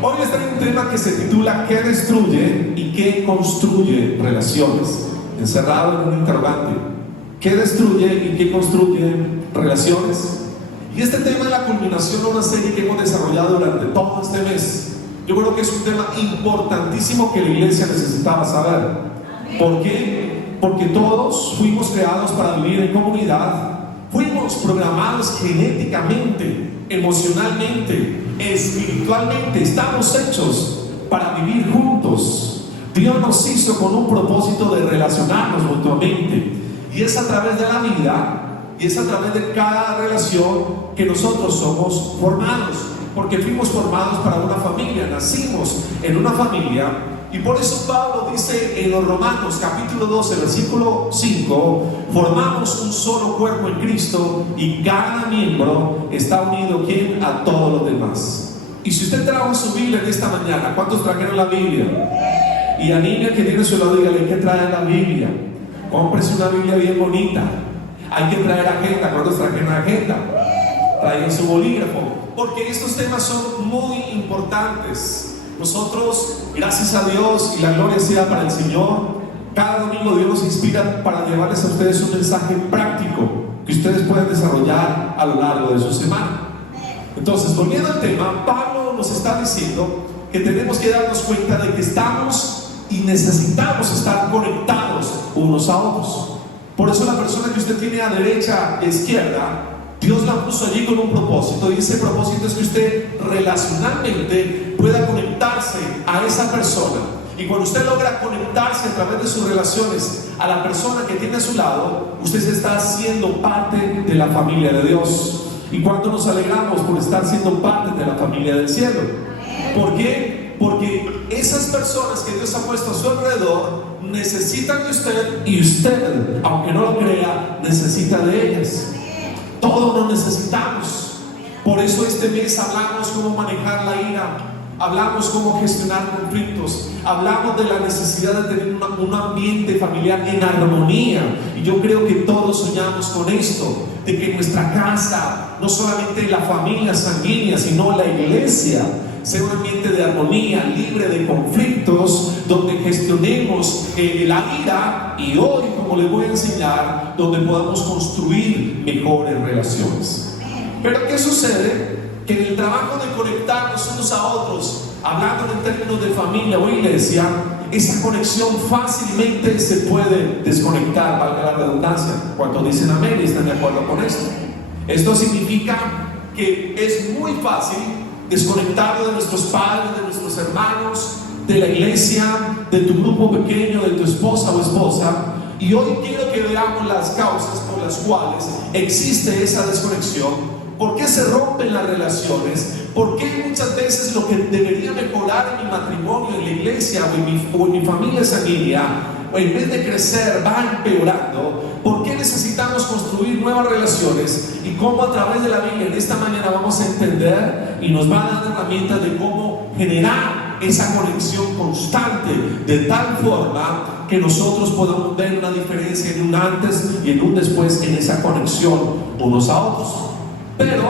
Hoy les traigo un tema que se titula ¿qué destruye y qué construye relaciones? Encerrado en un interrogante. ¿Qué destruye y qué construye relaciones? Y este tema es la culminación de una serie que hemos desarrollado durante todo este mes. Yo creo que es un tema importantísimo que la iglesia necesitaba saber. ¿Por qué? Porque todos fuimos creados para vivir en comunidad. Fuimos programados genéticamente, emocionalmente, espiritualmente. Estamos hechos para vivir juntos. Dios nos hizo con un propósito de relacionarnos mutuamente. Y es a través de la vida, y es a través de cada relación que nosotros somos formados. Porque fuimos formados para una familia, nacimos en una familia. Y por eso Pablo dice en los Romanos capítulo 12 versículo 5: formamos un solo cuerpo en Cristo y cada miembro está unido ¿quién? A todos los demás. Y si usted trajo su Biblia en esta mañana, ¿cuántos trajeron la Biblia? Y a niña que tiene su lado, dígale que trae la Biblia. Cómprese una Biblia bien bonita. Hay que traer agenda. ¿Cuántos trajeron agenda? Traigan su bolígrafo, porque estos temas son muy importantes. Nosotros, gracias a Dios y la gloria sea para el Señor, cada domingo Dios nos inspira para llevarles a ustedes un mensaje práctico que ustedes pueden desarrollar a lo largo de su semana. Entonces, volviendo al tema, Pablo nos está diciendo que tenemos que darnos cuenta de que estamos y necesitamos estar conectados unos a otros. Por eso la persona que usted tiene a derecha e izquierda, Dios la puso allí con un propósito, y ese propósito es que usted relacionalmente pueda conectarse a esa persona. Y cuando usted logra conectarse a través de sus relaciones a la persona que tiene a su lado, usted se está haciendo parte de la familia de Dios. ¿Y cuánto nos alegramos por estar siendo parte de la familia del cielo? ¿Por qué? Porque esas personas que Dios ha puesto a su alrededor necesitan de usted, y usted, aunque no lo crea, necesita de ellas. Todos nos necesitamos. Por eso este mes hablamos cómo manejar la ira, hablamos cómo gestionar conflictos, hablamos de la necesidad de tener un ambiente familiar en armonía. Y yo creo que todos soñamos con esto, de que nuestra casa, no solamente la familia sanguínea, sino la iglesia, sea un ambiente de armonía, libre de conflictos, donde gestionemos la ira, y hoy, como les voy a enseñar, donde podamos construir mejores relaciones. Pero ¿qué sucede? Que en el trabajo de conectarnos unos a otros, hablando en términos de familia o iglesia, esa conexión fácilmente se puede desconectar, valga la redundancia. ¿Cuántos dicen amén y están de acuerdo con esto? Esto significa que es muy fácil desconectarlo de nuestros padres, de nuestros hermanos, de la iglesia, de tu grupo pequeño, de tu esposa o esposa. Y hoy quiero que veamos las causas por las cuales existe esa desconexión. ¿Por qué se rompen las relaciones? ¿Por qué muchas veces lo que debería mejorar en mi matrimonio, en la iglesia o en mi familia sanguínea, en vez de crecer, va empeorando? ¿Por qué necesitamos construir nuevas relaciones? Y cómo a través de la Biblia en esta manera vamos a entender y nos va a dar herramientas de cómo generar esa conexión constante, de tal forma que nosotros podamos ver una diferencia en un antes y en un después en esa conexión unos a otros. Pero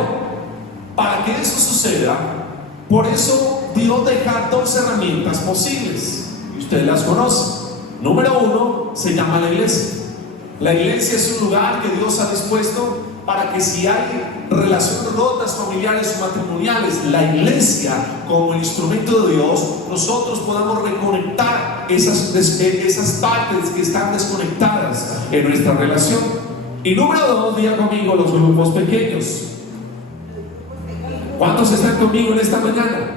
para que eso suceda, por eso Dios deja dos herramientas posibles, y ustedes las conocen. Número uno, se llama la iglesia. La iglesia es un lugar que Dios ha dispuesto para que, si hay relaciones rotas familiares o matrimoniales, la iglesia como el instrumento de Dios, nosotros podamos reconectar esas partes que están desconectadas en nuestra relación. Y número dos, diga conmigo, los grupos pequeños. ¿Cuántos están conmigo en esta mañana?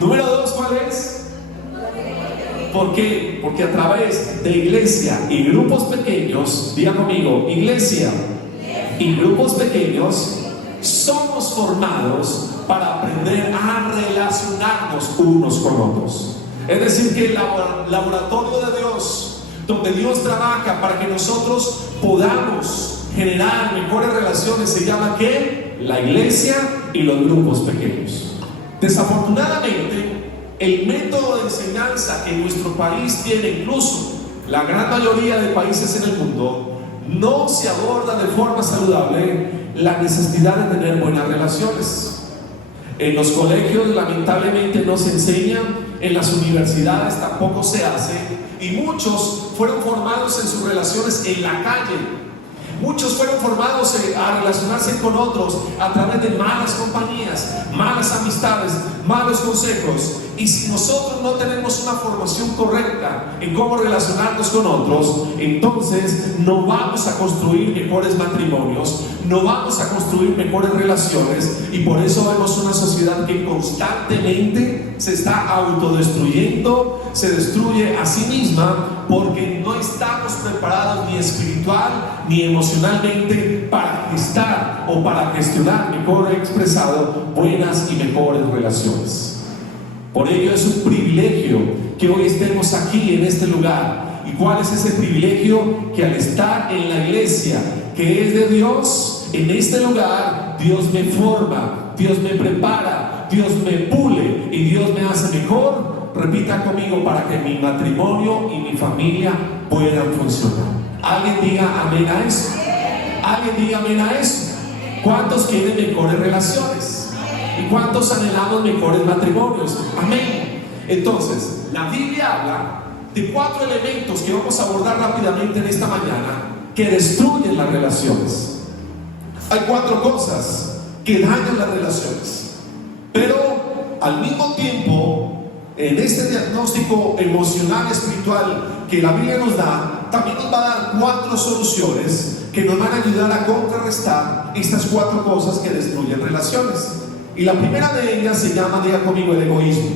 Número dos, ¿cuál es? ¿Por qué? Porque a través de iglesia y grupos pequeños, diga conmigo, iglesia y grupos pequeños, somos formados para aprender a relacionarnos unos con otros. Es decir, que el laboratorio de Dios, donde Dios trabaja para que nosotros podamos generar mejores relaciones, se llama ¿qué? La iglesia y los grupos pequeños. Desafortunadamente, el método de enseñanza que nuestro país tiene, incluso la gran mayoría de países en el mundo, no se aborda de forma saludable la necesidad de tener buenas relaciones. En los colegios lamentablemente no se enseña, en las universidades tampoco se hace, y muchos fueron formados en sus relaciones en la calle. Muchos fueron formados a relacionarse con otros a través de malas compañías, malas amistades, malos consejos. Y si nosotros no tenemos una formación correcta en cómo relacionarnos con otros, entonces no vamos a construir mejores matrimonios, no vamos a construir mejores relaciones, y por eso vemos una sociedad que constantemente se está autodestruyendo, se destruye a sí misma, porque no estamos preparados ni espiritual ni emocionalmente para gestar o para gestionar, mejor expresado, buenas y mejores relaciones. Por ello es un privilegio que hoy estemos aquí en este lugar. ¿Y cuál es ese privilegio? Que al estar en la iglesia que es de Dios, en este lugar, Dios me forma, Dios me prepara, Dios me pule y Dios me hace mejor. Repita conmigo, para que mi matrimonio y mi familia puedan funcionar. ¿Alguien diga amén a eso? ¿Alguien diga amén a eso? ¿Cuántos quieren mejores relaciones? ¿Y cuántos anhelamos mejores matrimonios? Amén. Entonces, la Biblia habla de 4 elementos que vamos a abordar rápidamente en esta mañana que destruyen las relaciones. Hay 4 cosas que dañan las relaciones, pero al mismo tiempo, en este diagnóstico emocional espiritual que la Biblia nos da, también nos va a dar 4 soluciones que nos van a ayudar a contrarrestar estas 4 cosas que destruyen relaciones. Y la primera de ellas se llama, diga conmigo, el egoísmo.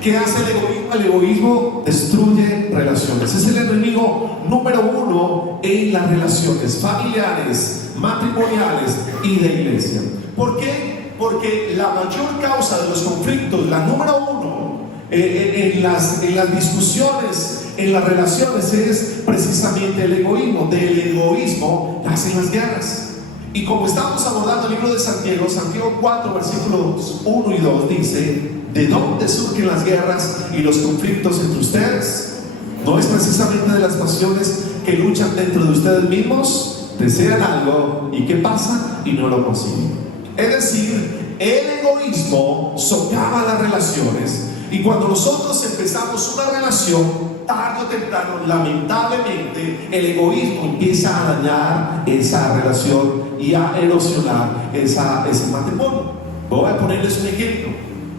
¿Qué hace el egoísmo? El egoísmo destruye relaciones. Es el enemigo número 1 en las relaciones familiares, matrimoniales y de iglesia. ¿Por qué? Porque la mayor causa de los conflictos, la número 1 en las discusiones, en las relaciones, es precisamente el egoísmo. Del egoísmo nacen las guerras. Y como estamos abordando el libro de Santiago, Santiago 4, versículos 1 y 2 dice: ¿de dónde surgen las guerras y los conflictos entre ustedes? ¿No es precisamente de las pasiones que luchan dentro de ustedes mismos? Desean algo, ¿y qué pasa? Y no lo consiguen. Es decir, el egoísmo socava las relaciones, y cuando nosotros empezamos una relación, tarde o temprano, lamentablemente, el egoísmo empieza a dañar esa relación y a erosionar ese matrimonio. Voy a ponerles un ejemplo.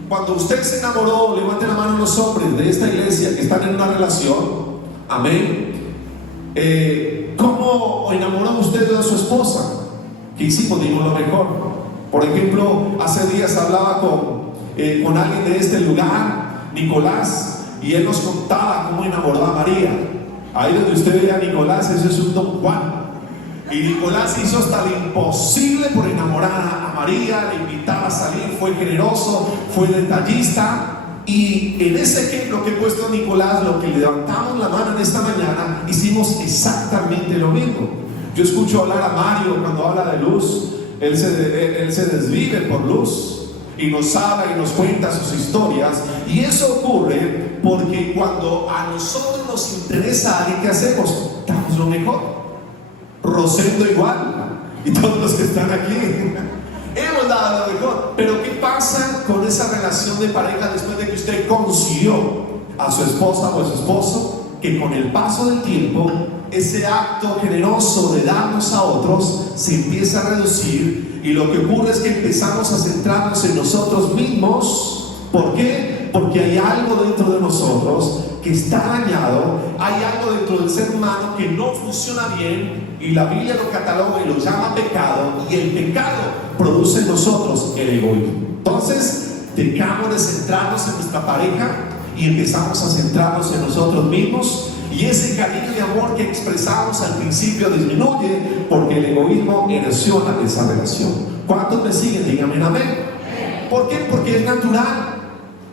Cuando usted se enamoró, levanten la mano los hombres de esta iglesia que están en una relación, amén. ¿Cómo enamoró usted de su esposa? ¿Qué hicimos? Dimos lo mejor. Por ejemplo, hace días hablaba con alguien de este lugar, Nicolás, y él nos contaba cómo enamoró a María. Ahí donde usted ve a Nicolás, eso es un Don Juan. Y Nicolás hizo hasta lo imposible por enamorar a María, le invitaba a salir, fue generoso, fue detallista. Y en ese ejemplo que he puesto a Nicolás, lo que levantamos la mano en esta mañana, hicimos exactamente lo mismo. Yo escucho hablar a Mario cuando habla de luz, él se desvive por luz y nos habla y nos cuenta sus historias, y eso ocurre porque cuando a nosotros nos interesa alguien, ¿qué hacemos? Damos lo mejor. Rosendo igual, y todos los que están aquí hemos dado lo mejor. Pero ¿qué pasa con esa relación de pareja después de que usted consiguió a su esposa o a su esposo? Que con el paso del tiempo, ese acto generoso de darnos a otros se empieza a reducir, y lo que ocurre es que empezamos a centrarnos en nosotros mismos. ¿Por qué? Porque hay algo dentro de nosotros que está dañado, hay algo dentro del ser humano que no funciona bien, y la Biblia lo cataloga y lo llama pecado, y el pecado produce en nosotros el egoísmo. Entonces dejamos de centrarnos en nuestra pareja y empezamos a centrarnos en nosotros mismos, y ese cariño y amor que expresamos al principio disminuye porque el egoísmo erosiona esa relación. ¿Cuántos me siguen? Díganme amén. ¿Por qué? Porque es natural.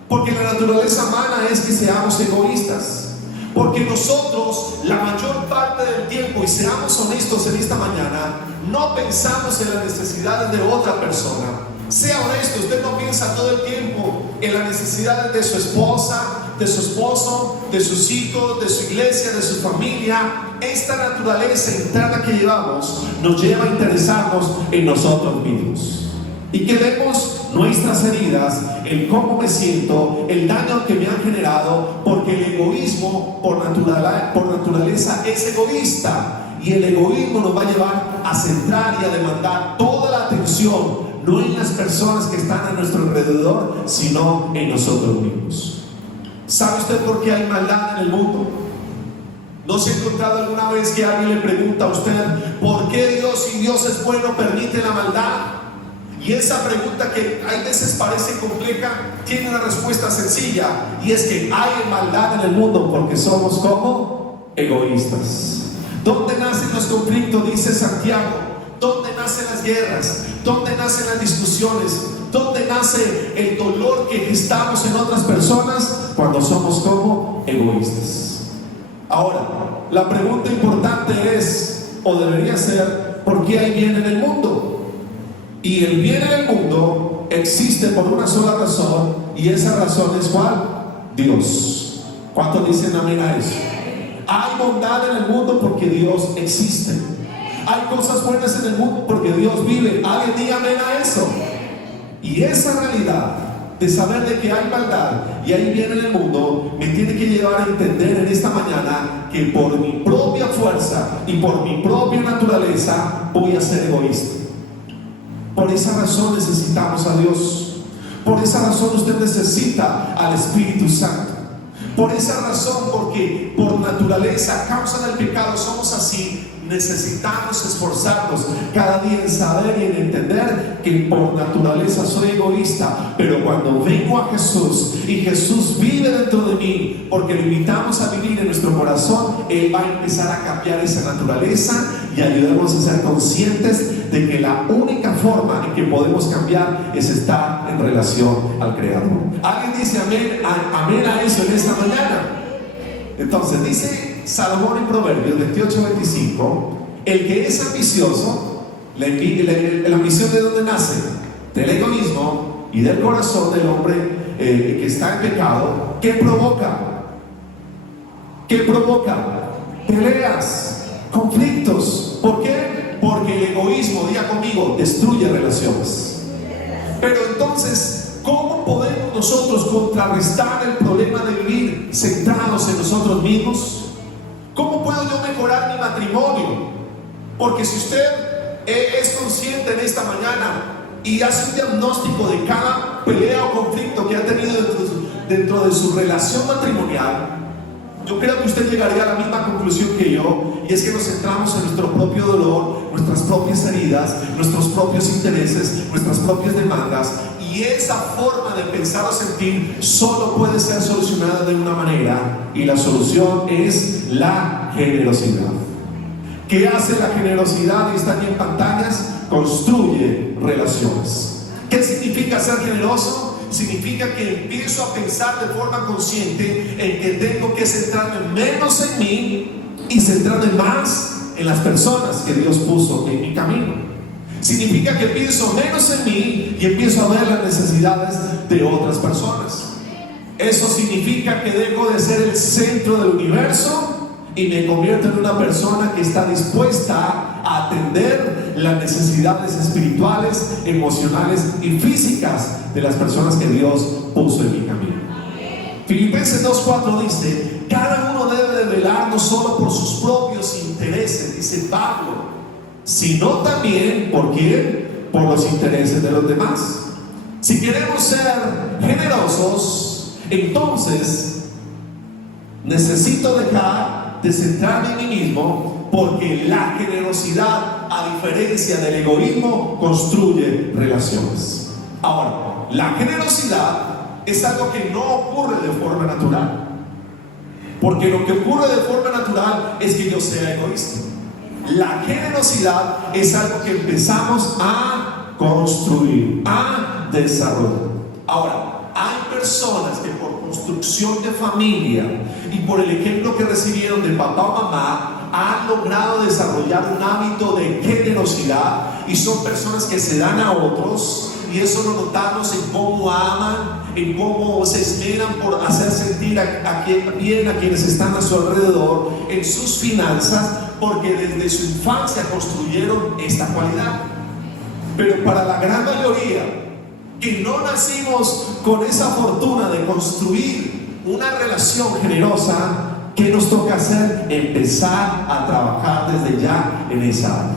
Porque la naturaleza humana es que seamos egoístas. Porque nosotros, la mayor parte del tiempo, y seamos honestos en esta mañana, no pensamos en las necesidades de otra persona. Sea honesto, usted no piensa todo el tiempo en las necesidades de su esposa, de su esposo, de sus hijos, de su iglesia, de su familia. Esta naturaleza interna que llevamos nos lleva a interesarnos en nosotros mismos. y que vemos nuestras heridas, el cómo me siento, el daño que me han generado, porque el egoísmo por naturaleza es egoísta, y el egoísmo nos va a llevar a centrar y a demandar toda la atención no en las personas que están a nuestro alrededor, sino en nosotros mismos. ¿Sabe usted por qué hay maldad en el mundo? ¿No se ha encontrado alguna vez que alguien le pregunta a usted por qué Dios, si Dios es bueno, permite la maldad? Y esa pregunta, que hay veces parece compleja, tiene una respuesta sencilla, y es que hay maldad en el mundo porque somos como egoístas. ¿Dónde nacen los conflictos? Dice Santiago. ¿Dónde nacen las guerras? ¿Dónde nacen las discusiones? ¿Dónde nace el dolor que gestamos en otras personas? Cuando somos como egoístas. Ahora, la pregunta importante es, o debería ser, ¿por qué hay bien en el mundo? Y el bien en el mundo existe por una sola razón, y esa razón es ¿cuál? Dios. ¿Cuántos dicen amén a eso? Hay bondad en el mundo porque Dios existe. Hay cosas buenas en el mundo porque Dios vive. Alguien diga amén a eso. Y esa realidad de saber de que hay maldad y hay bien en el mundo me tiene que llevar a entender en esta mañana que por mi propia fuerza y por mi propia naturaleza voy a ser egoísta. Por esa razón necesitamos a Dios. Por esa razón usted necesita al Espíritu Santo. Por esa razón, porque por naturaleza, a causa del pecado, somos así. Necesitamos esforzarnos cada día en saber y en entender que por naturaleza soy egoísta, pero cuando vengo a Jesús y Jesús vive dentro de mí, porque lo invitamos a vivir en nuestro corazón, Él va a empezar a cambiar esa naturaleza y ayudarnos a ser conscientes de que la única forma en que podemos cambiar es estar en relación al Creador. ¿Alguien dice amén a eso en esta mañana? Entonces dice Salomón en Proverbios 28:25, el que es ambicioso, la ambición ¿de dónde nace? Del egoísmo y del corazón del hombre que está en pecado. ¿Qué provoca? ¿Qué provoca? Peleas, conflictos. ¿Por qué? Porque el egoísmo, diga conmigo, destruye relaciones. Pero entonces, ¿cómo podemos nosotros contrarrestar el problema de vivir centrados en nosotros mismos? ¿Cómo puedo yo mejorar mi matrimonio? Porque si usted es consciente en esta mañana y hace un diagnóstico de cada pelea o conflicto que ha tenido dentro de su relación matrimonial, yo creo que usted llegaría a la misma conclusión que yo, y es que nos centramos en nuestro propio dolor, nuestras propias heridas, nuestros propios intereses, nuestras propias demandas, y esa forma de pensar o sentir solo puede ser solucionada de una manera, y la solución es la generosidad. ¿Qué hace la generosidad? Y está aquí en pantallas. Construye relaciones. ¿Qué significa ser generoso? Significa que empiezo a pensar de forma consciente en que tengo que centrarme menos en mí y centrarme más en las personas que Dios puso en mi camino. Significa que pienso menos en mí y empiezo a ver las necesidades de otras personas. Eso significa que dejo de ser el centro del universo y me convierto en una persona que está dispuesta a atender las necesidades espirituales, emocionales y físicas de las personas que Dios puso en mi camino. Filipenses 2:4 dice: cada uno debe de velar no solo por sus propios intereses, dice Pablo, sino también ¿por quién? Por los intereses de los demás. Si queremos ser generosos, entonces necesito dejar de centrarme en mí mismo, porque la generosidad, a diferencia del egoísmo, construye relaciones. Ahora, la generosidad es algo que no ocurre de forma natural, porque lo que ocurre de forma natural es que yo sea egoísta. La generosidad es algo que empezamos a construir, a desarrollar. Ahora, hay personas que por construcción de familia y por el ejemplo que recibieron de papá o mamá han logrado desarrollar un hábito de generosidad, y son personas que se dan a otros, y eso lo notamos en cómo aman, en cómo se esmeran por hacer sentir bien a quienes están a su alrededor, en sus finanzas, porque desde su infancia construyeron esta cualidad. Pero para la gran mayoría que no nacimos con esa fortuna de construir una relación generosa, ¿qué nos toca hacer? Empezar a trabajar desde ya en esa área.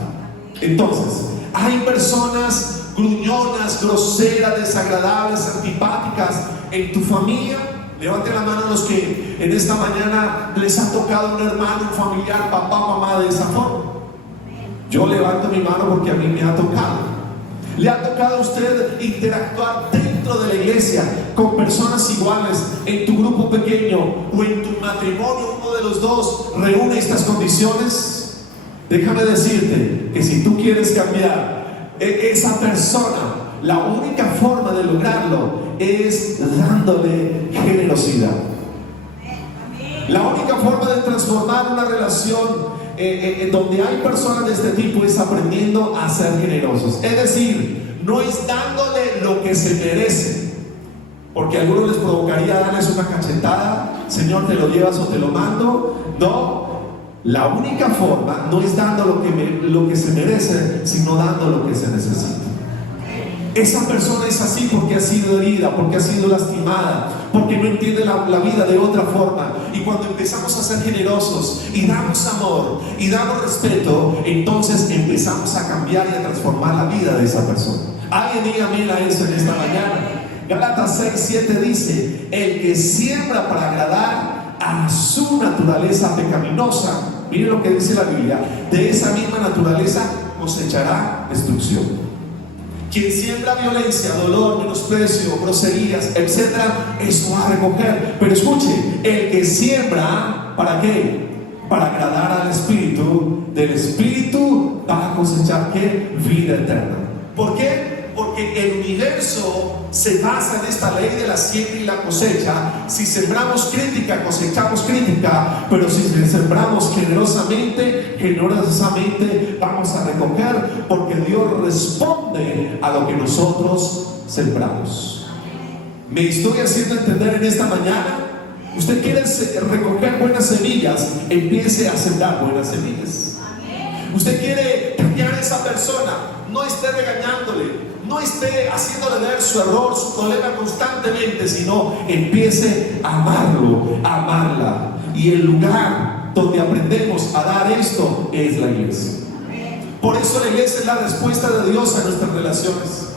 Entonces, hay personas gruñonas, groseras, desagradables, antipáticas en tu familia. Levante la mano los que en esta mañana les ha tocado un hermano, un familiar, papá, mamá de esa forma. Yo levanto mi mano porque a mí me ha tocado. ¿Le ha tocado a usted interactuar dentro de la iglesia con personas iguales en tu grupo pequeño o en tu matrimonio? Uno de los dos reúne estas condiciones. Déjame decirte que si tú quieres cambiar esa persona, la única forma de lograrlo es dándole generosidad. La única forma de transformar una relación donde hay personas de este tipo es aprendiendo a ser generosos. Es decir, no es dándole lo que se merece, porque a algunos les provocaría darles una cachetada: Señor, ¿te lo llevas o te lo mando? No, la única forma no es dando lo que se merece, sino dando lo que se necesita. Esa persona es así porque ha sido herida, porque ha sido lastimada, porque no entiende la vida de otra forma. Y cuando empezamos a ser generosos y damos amor y damos respeto, entonces empezamos a cambiar y a transformar la vida de esa persona. Alguien diga amén a eso en esta mañana. Gálatas 6:7 dice: el que siembra para agradar a su naturaleza pecaminosa, mire lo que dice la Biblia, de esa misma naturaleza cosechará destrucción. Quien siembra violencia, dolor, menosprecio, groserías, etcétera, eso va a recoger. Pero escuche, el que siembra, ¿para qué? Para agradar al Espíritu, del Espíritu va a cosechar ¿qué? Vida eterna. ¿Por qué? Porque el universo se basa en esta ley de la siembra y la cosecha. Si sembramos crítica, cosechamos crítica, pero si sembramos generosamente vamos a recoger, porque Dios responde a lo que nosotros sembramos. ¿Me estoy haciendo entender en esta mañana? Usted quiere recoger buenas semillas, empiece a sembrar buenas semillas. Usted quiere cambiar a esa persona, no esté regañándole, no esté haciéndole ver su error, su problema constantemente, sino empiece a amarlo, a amarla. Y el lugar donde aprendemos a dar esto es la iglesia. Por eso la iglesia es la respuesta de Dios a nuestras relaciones.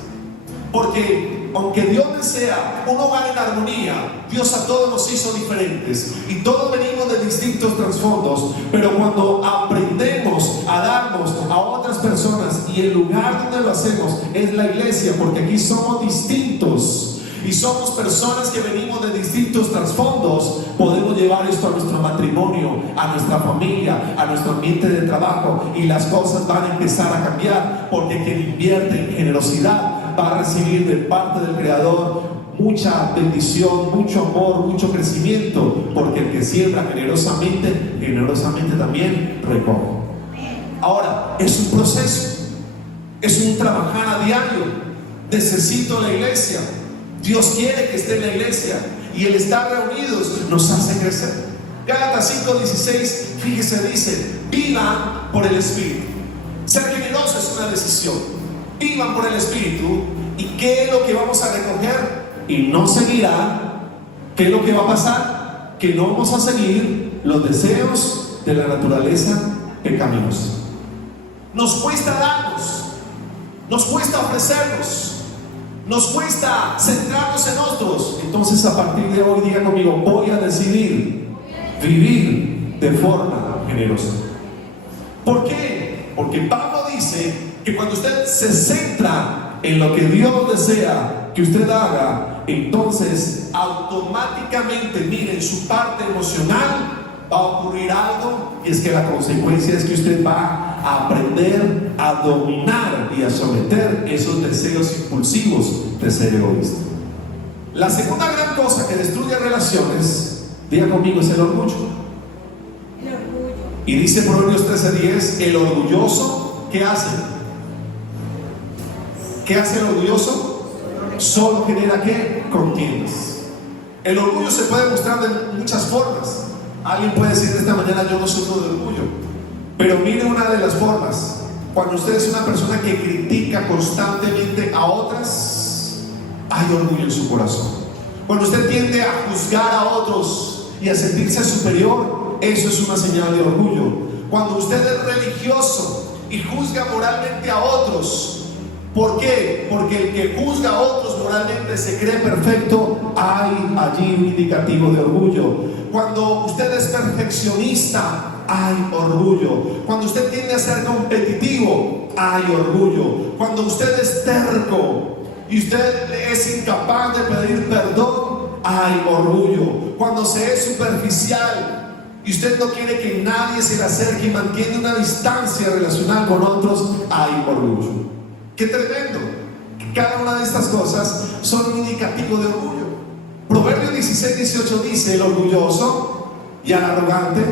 Porque aunque Dios desea un hogar en armonía, Dios a todos nos hizo diferentes y todos venimos de distintos trasfondos. Pero cuando aprendemos a darnos a otras personas, y el lugar donde lo hacemos es la iglesia, porque aquí somos distintos y somos personas que venimos de distintos trasfondos, podemos llevar esto a nuestro matrimonio, a nuestra familia, a nuestro ambiente de trabajo, y las cosas van a empezar a cambiar, porque quien invierte en generosidad va a recibir de parte del Creador mucha bendición, mucho amor, mucho crecimiento, porque el que siembra generosamente también recoge. Ahora, es un proceso, es un trabajar a diario. Necesito la iglesia, Dios quiere que esté en la iglesia, y el estar reunidos nos hace crecer. Gálatas 5:16, fíjese, dice: vivan por el Espíritu. Ser generoso es una decisión. Vivan por el Espíritu. ¿Y qué es lo que vamos a recoger? Y no seguirá. ¿Qué es lo que va a pasar? Que no vamos a seguir los deseos de la naturaleza pecaminosa. Nos cuesta darnos, nos cuesta ofrecernos, nos cuesta centrarnos en otros. Entonces, a partir de hoy, diga conmigo: voy a decidir vivir de forma generosa. ¿Por qué? Porque Pablo dice que cuando usted se centra en lo que Dios desea que usted haga, entonces automáticamente, mire, en su parte emocional va a ocurrir algo, y es que la consecuencia es que usted va a aprender a dominar y a someter esos deseos impulsivos de ser egoísta. La segunda gran cosa que destruye relaciones, diga conmigo, es el orgullo. Y dice Proverbios 13:10: el orgulloso, ¿qué hace? ¿Qué hace el orgulloso? Solo genera ¿qué? Contiendas. El orgullo se puede mostrar de muchas formas. Alguien puede decir esta mañana: yo no sufro de orgullo. Pero mire una de las formas. Cuando usted es una persona que critica constantemente a otras, hay orgullo en su corazón. Cuando usted tiende a juzgar a otros y a sentirse superior, eso es una señal de orgullo. Cuando usted es religioso y juzga moralmente a otros, ¿por qué? Porque el que juzga a otros moralmente se cree perfecto, hay allí un indicativo de orgullo. Cuando usted es perfeccionista, hay orgullo. Cuando usted tiende a ser competitivo, hay orgullo. Cuando usted es terco y usted es incapaz de pedir perdón, hay orgullo. Cuando se es superficial y usted no quiere que nadie se le acerque y mantiene una distancia relacional con otros, hay orgullo. ¡Qué tremendo! Cada una de estas cosas son un indicativo de orgullo. Proverbios 16:18 dice: el orgulloso y al arrogante,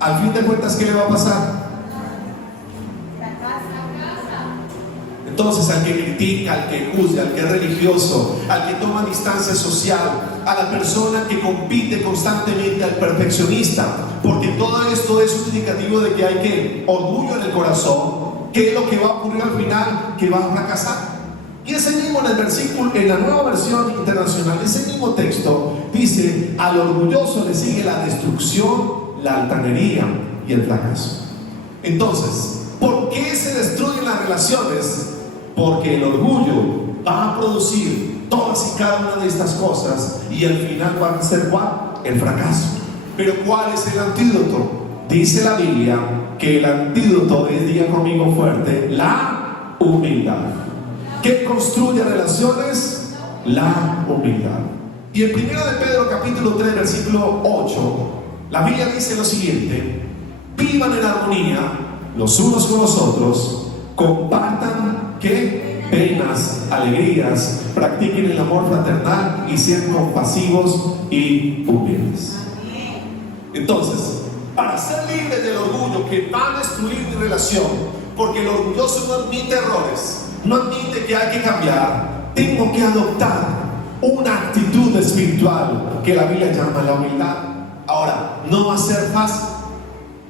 al fin de cuentas, ¿qué le va a pasar? Entonces, al que critica, al que juzga, al que es religioso, al que toma distancia social, a la persona que compite constantemente, al perfeccionista, porque todo esto es un indicativo de que hay que orgullo en el corazón. ¿Qué es lo que va a ocurrir al final? Que va a fracasar. Y ese mismo en el versículo, en la Nueva Versión Internacional, ese mismo texto dice: al orgulloso le sigue la destrucción, la altanería y el fracaso. Entonces, ¿por qué se destruyen las relaciones? Porque el orgullo va a producir todas y cada una de estas cosas, y al final va a ser ¿cuál? El fracaso. Pero ¿cuál es el antídoto? Dice la Biblia que el antídoto es, diga conmigo fuerte, la humildad. ¿Qué construye relaciones? La humildad. Y en 1 de Pedro capítulo 3 versículo 8, la Biblia dice lo siguiente: vivan en armonía los unos con los otros, compartan ¿qué? Penas, alegrías, practiquen el amor fraternal y sean compasivos y humildes. Entonces, para ser libres del orgullo que va a destruir mi relación, porque el orgulloso no admite errores, no admite que hay que cambiar, tengo que adoptar una actitud espiritual que la Biblia llama la humildad. Ahora, no va a ser fácil,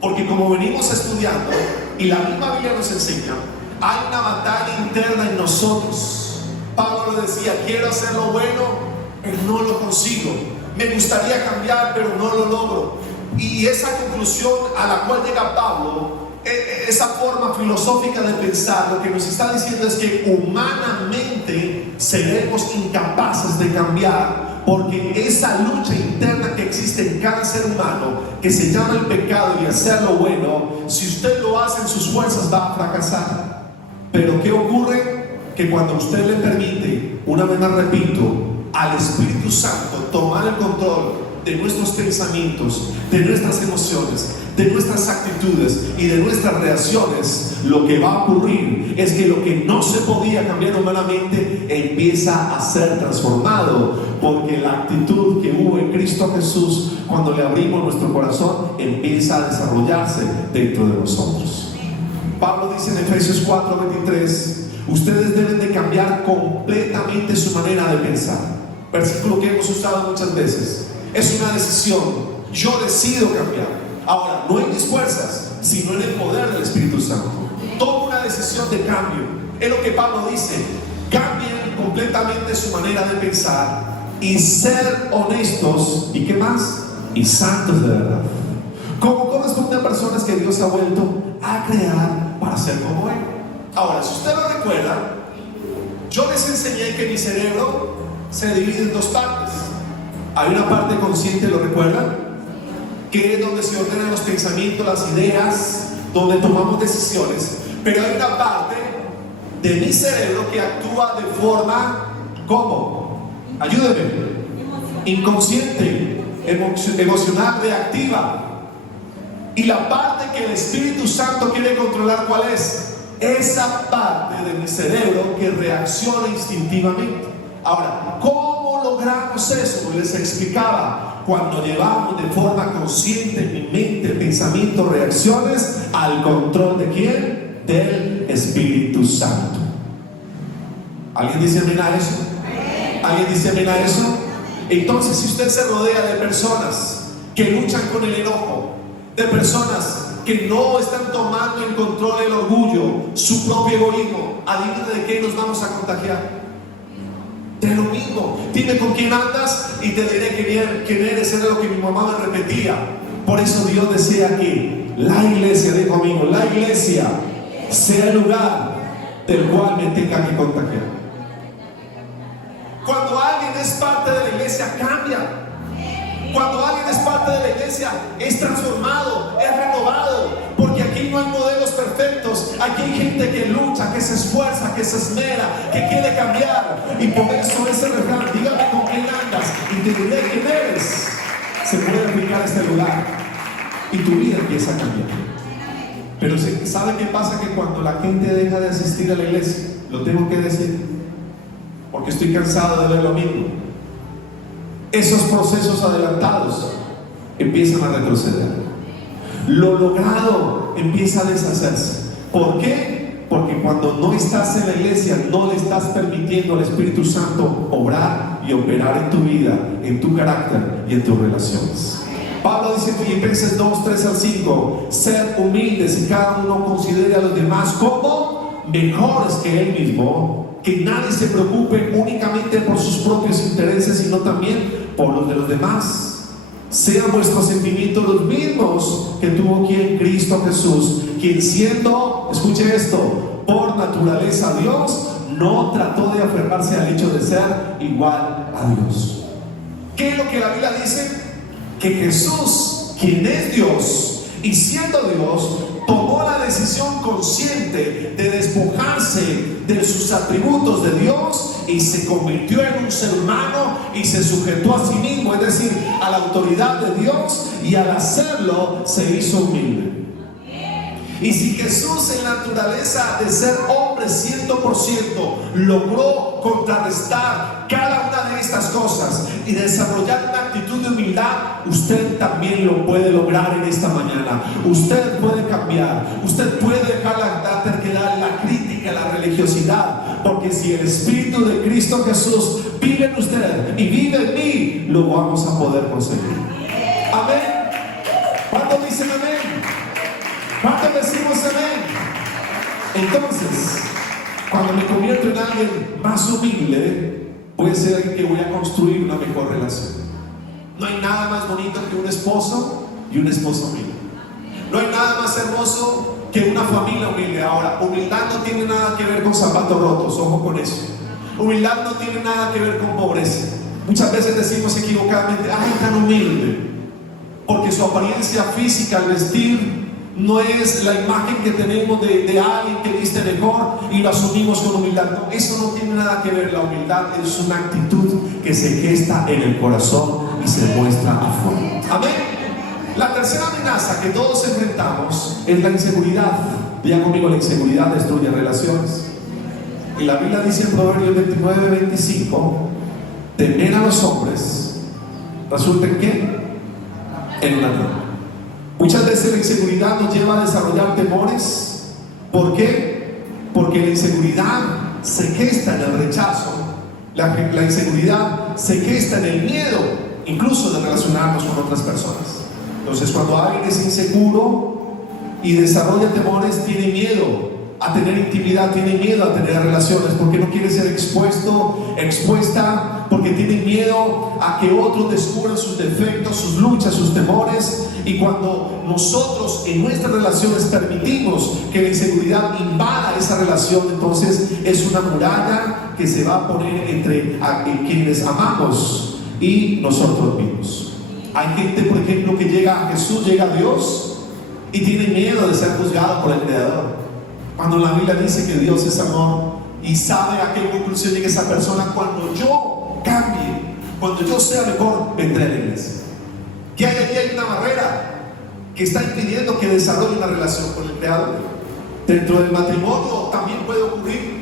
porque como venimos estudiando y la misma Biblia nos enseña, hay una batalla interna en nosotros. Pablo lo decía: quiero hacer lo bueno, pero no lo consigo. Me gustaría cambiar, pero no lo logro. Y esa conclusión a la cual llega Pablo, esa forma filosófica de pensar, lo que nos está diciendo es que humanamente seremos incapaces de cambiar, porque esa lucha interna que existe en cada ser humano, que se llama el pecado y hacer lo bueno, si usted lo hace en sus fuerzas, va a fracasar. Pero ¿qué ocurre? Que cuando usted le permite, una vez más repito, al Espíritu Santo tomar el control de nuestros pensamientos, de nuestras emociones, de nuestras actitudes y de nuestras reacciones, lo que va a ocurrir es que lo que no se podía cambiar humanamente empieza a ser transformado, porque la actitud que hubo en Cristo Jesús cuando le abrimos nuestro corazón empieza a desarrollarse dentro de nosotros. Pablo dice en Efesios 4:23: ustedes deben de cambiar completamente su manera de pensar. Versículo que hemos usado muchas veces. Es una decisión. Yo decido cambiar. Ahora, no en mis fuerzas, sino en el poder del Espíritu Santo. Toma una decisión de cambio. Es lo que Pablo dice: cambien completamente su manera de pensar y ser honestos. ¿Y qué más? Y santos de verdad. ¿Cómo corresponde a personas que Dios ha vuelto a crear para ser como Él? Ahora, si usted lo recuerda, yo les enseñé que mi cerebro se divide en dos partes. Hay una parte consciente, ¿lo recuerdan? Que es donde se ordenan los pensamientos, las ideas, donde tomamos decisiones. Pero hay una parte de mi cerebro que actúa de forma, ¿cómo? Ayúdeme. Inconsciente, emocional, reactiva. Y la parte que el Espíritu Santo quiere controlar, ¿cuál es? Esa parte de mi cerebro que reacciona instintivamente. Ahora, ¿cómo logramos eso? Pues les explicaba: cuando llevamos de forma consciente mi mente, pensamientos, reacciones al control ¿de quién? Del Espíritu Santo. ¿Alguien dice amén a eso? ¿Alguien dice amén a eso? Entonces, si usted se rodea de personas que luchan con el enojo, de personas que no están tomando en control el orgullo, su propio egoísmo, adivina de qué nos vamos a contagiar. De lo mismo. Dime con quién andas y te diré quién eres. Era lo que mi mamá me repetía. Por eso Dios desea que la iglesia, dijo amigo, la iglesia sea el lugar del cual me tenga que contagiar. Cuando alguien es parte de la iglesia, cambia. Cuando alguien es parte de la iglesia, es transformado, es renovado. Porque aquí no hay modelos perfectos. Aquí hay gente que lucha, que se esfuerza, que se esmera, que quiere cambiar. Y por eso ese refrán, dígame con quién andas y te diré quién eres, se puede aplicar a este lugar y tu vida empieza a cambiar. Pero ¿sabe qué pasa? Que cuando la gente deja de asistir a la iglesia, lo tengo que decir, porque estoy cansado de ver lo mismo, esos procesos adelantados empiezan a retroceder. Lo logrado empieza a deshacerse. ¿Por qué? Porque cuando no estás en la iglesia, no le estás permitiendo al Espíritu Santo obrar y operar en tu vida, en tu carácter y en tus relaciones. Pablo dice en Filipenses 2, 3 al 5: sed humildes y cada uno considere a los demás como mejores que él mismo. Que nadie se preocupe únicamente por sus propios intereses, sino también por los de los demás. Sean vuestros sentimientos los mismos que tuvo quien Cristo Jesús, quien siendo, escuche esto, por naturaleza Dios, no trató de aferrarse al hecho de ser igual a Dios. ¿Qué es lo que la Biblia dice? Que Jesús, quien es Dios y siendo Dios, tomó la decisión consciente de despojarse de sus atributos de Dios y se convirtió en un ser humano y se sujetó a sí mismo, es decir, a la autoridad de Dios, y al hacerlo se hizo humilde. Y si Jesús en la naturaleza de ser hombre 100% logró contrarrestar cada una de estas cosas y desarrollar una actitud de humildad, usted también lo puede lograr en esta mañana. Usted puede cambiar, usted puede dejar la terquedad, la crítica, la religiosidad, porque si el Espíritu de Cristo Jesús vive en usted y vive en mí, lo vamos a poder conseguir. Amén. ¿Cuántos dicen amén? ¿Cuántos decimos amén? Entonces, cuando me convierto en alguien más humilde, puede ser alguien que voy a construir una mejor relación. No hay nada más bonito que un esposo y una esposa humilde. No hay nada más hermoso que una familia humilde. Ahora, humildad no tiene nada que ver con zapatos rotos, ojo con eso. Humildad no tiene nada que ver con pobreza. Muchas veces decimos equivocadamente, ay, tan humilde, porque su apariencia física al vestir no es la imagen que tenemos de alguien que viste mejor y lo asumimos con humildad. No, eso no tiene nada que ver. La humildad es una actitud que se gesta en el corazón y se muestra afuera. Amén. La tercera amenaza que todos enfrentamos es la inseguridad. Diga conmigo, la inseguridad destruye relaciones. Y la Biblia dice en Proverbios 29, 25: temer a los hombres resulta en ¿qué? En una trampa. Muchas veces la inseguridad nos lleva a desarrollar temores. ¿Por qué? Porque la inseguridad se gesta en el rechazo. La inseguridad se gesta en el miedo, incluso de relacionarnos con otras personas. Entonces, cuando alguien es inseguro y desarrolla temores, tiene miedo a tener intimidad, tiene miedo a tener relaciones, porque no quiere ser expuesta, porque tiene miedo a que otros descubran sus defectos, sus luchas, sus temores. Y cuando nosotros en nuestras relaciones permitimos que la inseguridad invada esa relación, entonces es una muralla que se va a poner entre quienes amamos y nosotros mismos. Hay gente, por ejemplo, que llega a Jesús, llega a Dios y tiene miedo de ser juzgado por el Creador, cuando la Biblia dice que Dios es amor. Y sabe a qué conclusión llega esa persona: cuando yo cambie, cuando yo sea mejor, vendré a la iglesia. ¿Qué hay aquí? Hay una barrera que está impidiendo que desarrolle una relación con el Creador. Dentro del matrimonio también puede ocurrir.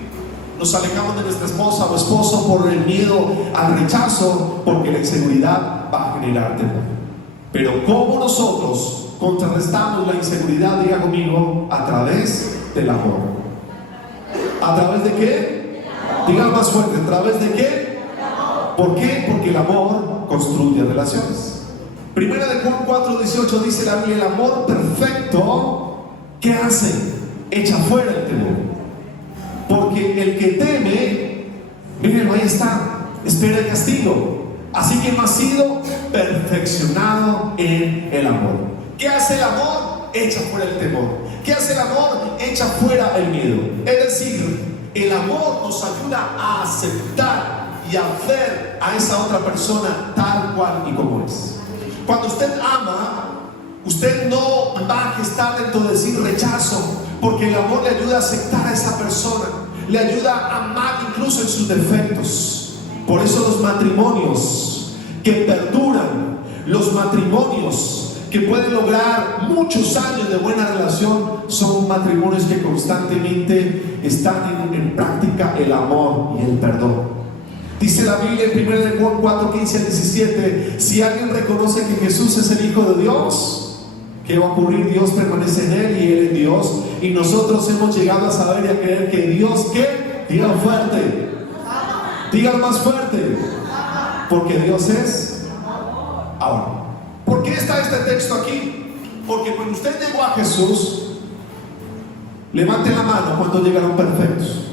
Nos alejamos de nuestra esposa o esposo por el miedo al rechazo, porque la inseguridad va a generar temor. Pero ¿cómo nosotros contrarrestamos la inseguridad? Diga conmigo: a través del amor. ¿A través de qué? Diga más fuerte: ¿a través de qué? ¿Por qué? Porque el amor construye relaciones. Primera de Juan 4:18 dice la Biblia: el amor perfecto, ¿qué hace? Echa fuera el temor. Porque el que teme, miren, ahí está, espera el castigo. Así que no ha sido perfeccionado en el amor. ¿Qué hace el amor? Echa fuera el temor. ¿Qué hace el amor? Echa fuera el miedo. Es decir, el amor nos ayuda a aceptar y a ver a esa otra persona tal cual y como es. Cuando usted ama, usted no va a gestar dentro de sí rechazo, porque el amor le ayuda a aceptar a esa persona, le ayuda a amar incluso en sus defectos. Por eso los matrimonios que perduran, los matrimonios que pueden lograr muchos años de buena relación, son matrimonios que constantemente están en práctica el amor y el perdón. Dice la Biblia en 1 de Juan 4:15-17: si alguien reconoce que Jesús es el Hijo de Dios, ¿qué va a ocurrir? Dios permanece en él y él en Dios, y nosotros hemos llegado a saber y a creer que Dios, ¿qué? Dígalo fuerte, dígalo más fuerte, porque Dios es ahora. ¿Por qué está este texto aquí? Porque cuando usted llegó a Jesús, levante la mano cuando llegaron perfectos.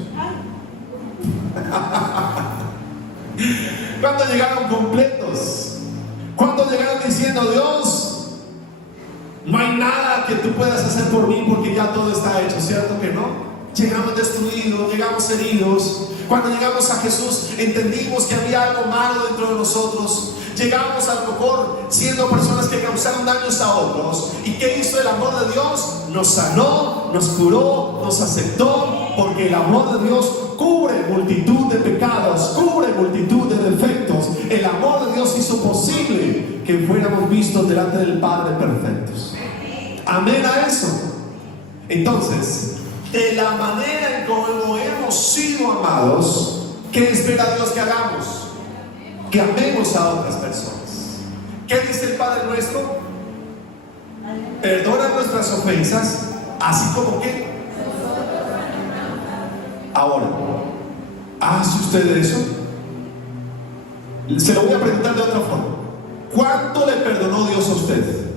Cuando llegaron completos, cuando llegaron diciendo: Dios, no hay nada que tú puedas hacer por mí porque ya todo está hecho, ¿cierto que no? Llegamos destruidos, llegamos heridos. Cuando llegamos a Jesús entendimos que había algo malo dentro de nosotros. Llegamos a lo mejor siendo personas que causaron daños a otros. ¿Y qué hizo el amor de Dios? Nos sanó, nos curó, nos aceptó, porque el amor de Dios cubre multitud de pecados, cubre multitud de defectos. El amor de Dios hizo posible que fuéramos vistos delante del Padre perfectos. Amén a eso. Entonces, de la manera en cómo hemos sido amados, ¿qué espera Dios que hagamos? Que amemos a otras personas. ¿Qué dice el Padre nuestro? Perdona nuestras ofensas, así como que. Ahora, ¿hace usted eso? Se lo voy a preguntar de otra forma. ¿Cuánto le perdonó Dios a usted?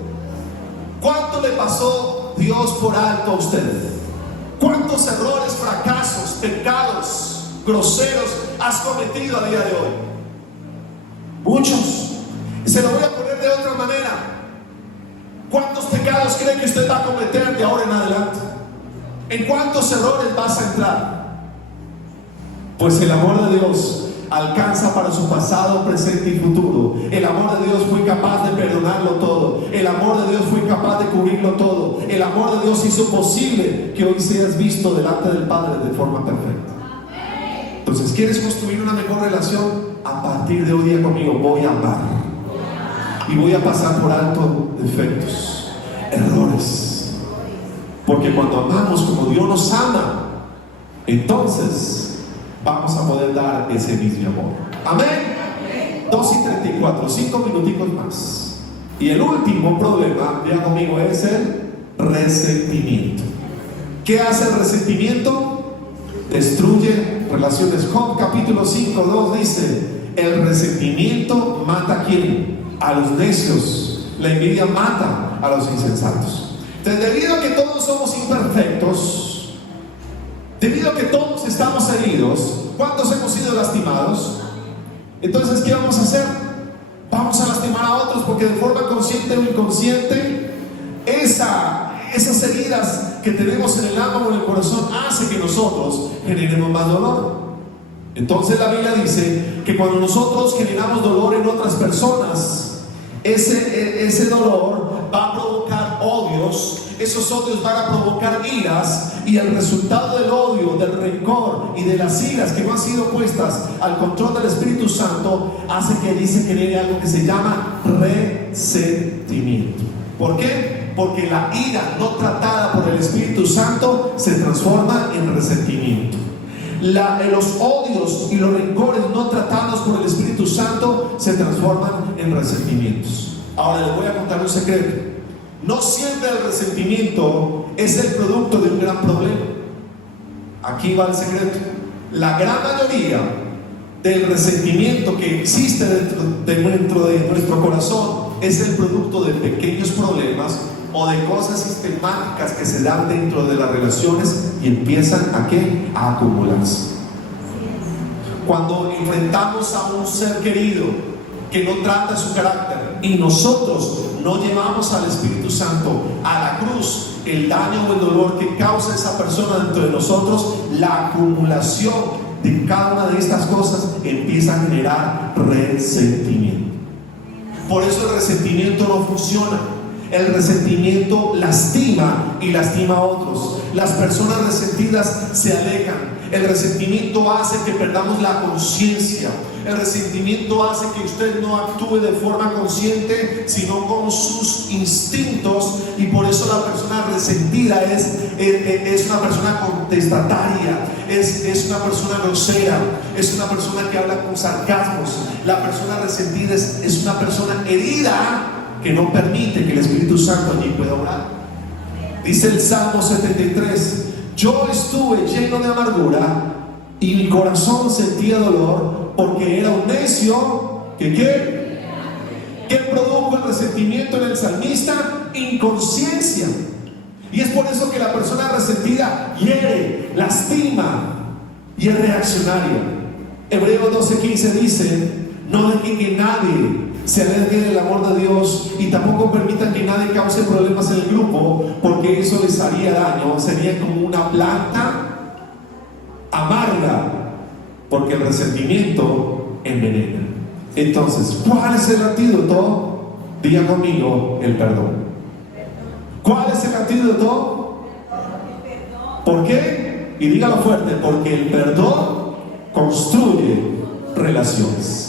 ¿Cuánto le pasó Dios por alto a usted? ¿Cuántos errores, fracasos, pecados, groseros has cometido a día de hoy? Muchos. Se lo voy a poner de otra manera. ¿Cuántos pecados cree que usted va a cometer de ahora en adelante? ¿En cuántos errores vas a entrar? Pues el amor de Dios alcanza para su pasado, presente y futuro. El amor de Dios fue capaz de perdonarlo todo. El amor de Dios fue capaz de cubrirlo todo. El amor de Dios hizo posible que hoy seas visto delante del Padre de forma perfecta. Entonces, ¿quieres construir una mejor relación? A partir de hoy día conmigo voy a amar y voy a pasar por alto defectos, errores, porque cuando amamos como Dios nos ama, entonces vamos a poder dar ese mismo amor. Amén. 2:34, 5 minutitos más. Y el último problema, vean conmigo, es el resentimiento. ¿Qué hace el resentimiento? Destruye relaciones. Job capítulo 5:2 dice: el resentimiento mata a ¿quién? A los necios. La envidia mata a los insensatos. Entonces, debido a que todos somos imperfectos, debido a que todos estamos heridos, ¿cuántos hemos sido lastimados? Entonces, ¿qué vamos a hacer? Vamos a lastimar a otros, porque de forma consciente o inconsciente, esas heridas que tenemos en el alma o en el corazón hace que nosotros generemos más dolor. Entonces la Biblia dice que cuando nosotros generamos dolor en otras personas, ese dolor va a provocar odios, esos odios van a provocar iras, y el resultado del odio, del rencor y de las iras que no han sido puestas al control del Espíritu Santo hace que se genere algo que se llama resentimiento. ¿Por qué? Porque la ira no tratada por el Espíritu Santo se transforma en resentimiento. Los odios y los rencores no tratados por el Espíritu Santo se transforman en resentimientos. Ahora les voy a contar un secreto. No siempre el resentimiento es el producto de un gran problema. Aquí va el secreto. La gran mayoría del resentimiento que existe dentro de nuestro corazón es el producto de pequeños problemas o de cosas sistemáticas que se dan dentro de las relaciones y empiezan ¿a qué? A acumularse. Cuando enfrentamos a un ser querido que no trata su carácter y nosotros no llevamos al Espíritu Santo a la cruz el daño o el dolor que causa esa persona dentro de nosotros, la acumulación de cada una de estas cosas empieza a generar resentimiento. Por eso el resentimiento no funciona. El resentimiento lastima y lastima a otros. Las personas resentidas se alejan. El resentimiento hace que perdamos la conciencia. El resentimiento hace que usted no actúe de forma consciente, sino con sus instintos. Y por eso la persona resentida es una persona contestataria, es una persona grosera, es una persona que habla con sarcasmos. La persona resentida es una persona herida que no permite que el Espíritu Santo allí pueda obrar. Dice el Salmo 73: yo estuve lleno de amargura y mi corazón sentía dolor porque era un necio. ¿Qué produjo el resentimiento en el salmista? Inconsciencia. Y es por eso que la persona resentida hiere, lastima y es reaccionaria. Hebreos 12:15 dice: no dejen que nadie se aleje del amor de Dios y tampoco permitan que nadie cause problemas en el grupo, porque eso les haría daño. Sería como una planta amarga, porque el resentimiento envenena. Entonces, ¿cuál es el antídoto? Diga conmigo: el perdón. ¿Cuál es el antídoto? ¿Por qué? Y dígalo fuerte: porque el perdón construye relaciones.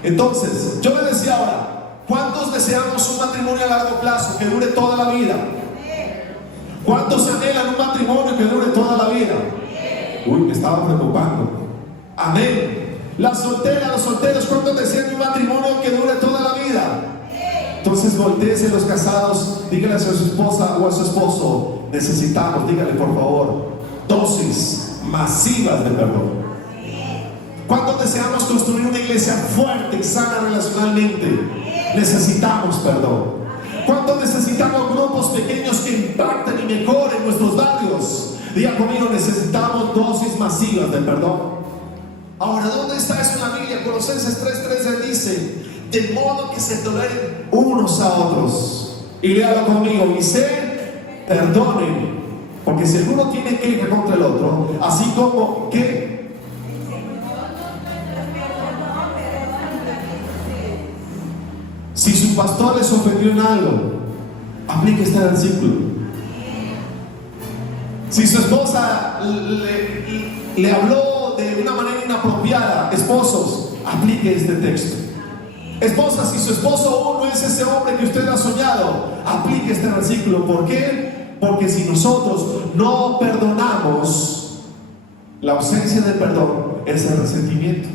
Entonces, yo me decía ahora, ¿cuántos deseamos un matrimonio a largo plazo que dure toda la vida? ¿Cuántos anhelan un matrimonio que dure toda la vida? Uy, me estaba preocupando. Amén. Las solteras, los solteros, ¿cuántos desean un matrimonio que dure toda la vida? Entonces, voltéense los casados, díganle a su esposa o a su esposo: necesitamos, díganle por favor, dosis masivas de perdón. ¿Cuántos deseamos construir una iglesia fuerte y sana relacionalmente? Necesitamos perdón. ¿Cuántos necesitamos grupos pequeños que impacten y mejoren nuestros barrios? Diga conmigo: necesitamos dosis masivas de perdón. Ahora, ¿dónde está eso en la Biblia? Colosenses 3:13 dice: de modo que se toleren unos a otros. Y léalo conmigo: y se perdonen, porque si alguno tiene queja contra el otro, así como que si su pastor les ofendió en algo, aplique este versículo. Si su esposa le habló de una manera inapropiada, esposos, aplique este texto. Esposa, si su esposo no es ese hombre que usted ha soñado, aplique este versículo. ¿Por qué? Porque si nosotros no perdonamos, la ausencia de perdón es el resentimiento.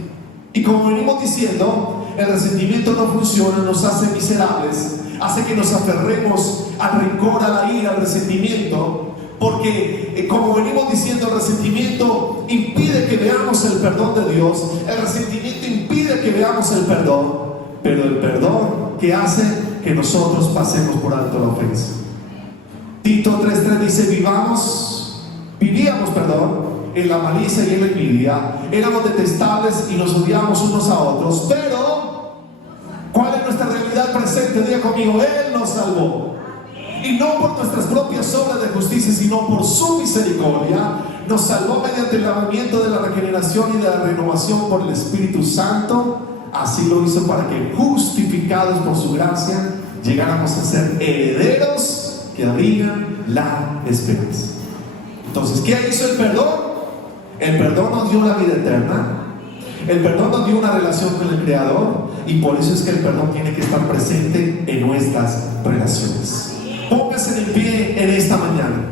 Y como venimos diciendo, el resentimiento no funciona, nos hace miserables, hace que nos aferremos al rencor, a la ira, al resentimiento, porque como venimos diciendo, el resentimiento impide que veamos el perdón de Dios, el resentimiento impide que veamos el perdón, pero el perdón que hace que nosotros pasemos por alto la ofensa. Tito 3:3 dice: vivíamos, en la malicia y en la envidia, éramos detestables y nos odiamos unos a otros, pero ¿cuál es nuestra realidad presente? Diga conmigo: Él nos salvó, y no por nuestras propias obras de justicia, sino por su misericordia. Nos salvó mediante el lavamiento de la regeneración y de la renovación por el Espíritu Santo. Así lo hizo para que, justificados por su gracia, llegáramos a ser herederos que abrigan la esperanza. Entonces, ¿qué hizo el perdón? El perdón nos dio la vida eterna. El perdón nos dio una relación con el Creador, y por eso es que el perdón tiene que estar presente en nuestras relaciones. Póngase de pie en esta mañana.